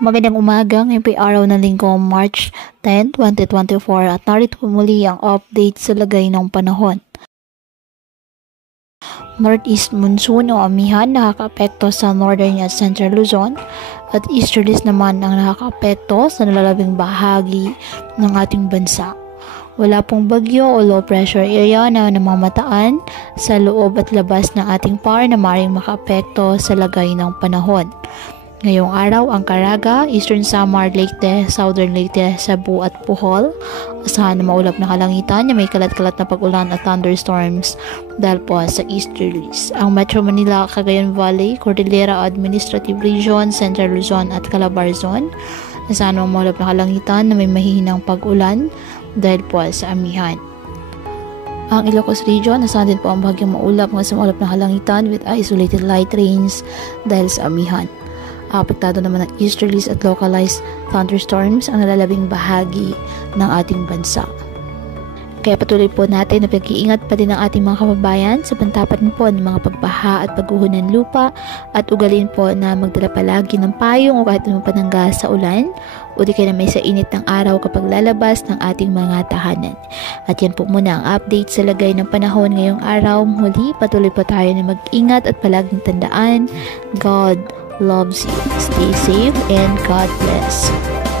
Magandang umaga, ngayon po'y araw ng linggo, March 10, 2024 at narito po muli ang update sa lagay ng panahon. Northeast monsoon o amihan nakakaapekto sa northern at central Luzon at easterlies naman ang nakakaapekto sa nalalabing bahagi ng ating bansa. Wala pong bagyo o low pressure area na namamataan sa loob at labas ng ating par na maaaring makaapekto sa lagay ng panahon. Ngayong araw, ang Caraga, Eastern Samar, Leyte, Southern Leyte, Cebu at Bohol. Asahan na maulap na kalangitan na may kalat-kalat na pag-ulan at thunderstorms dahil po sa easterlies. Ang Metro Manila, Cagayan Valley, Cordillera Administrative Region, Central Luzon at Calabarzon. Asahan na maulap na kalangitan na may mahihinang pag-ulan dahil po sa amihan. Ang Ilocos Region, asahan din po ang bahagyang maulap hanggang maulap na kalangitan with isolated light rains dahil sa amihan. Apektado naman ng easterlies at localized thunderstorms ang nalalabing bahagi ng ating bansa. Kaya patuloy po natin na pag-iingat pa din ang ating mga kababayan sa pantapat po ng mga pagbaha at pagguho ng lupa at ugalin po na magdala palagi ng payong o kahit anong panangga sa ulan o di kaya na may sa init ng araw kapag lalabas ng ating mga tahanan. At yan po muna ang update sa lagay ng panahon ngayong araw. Muli patuloy po tayo na mag-ingat at palaging tandaan, God loves you. Stay safe and God bless.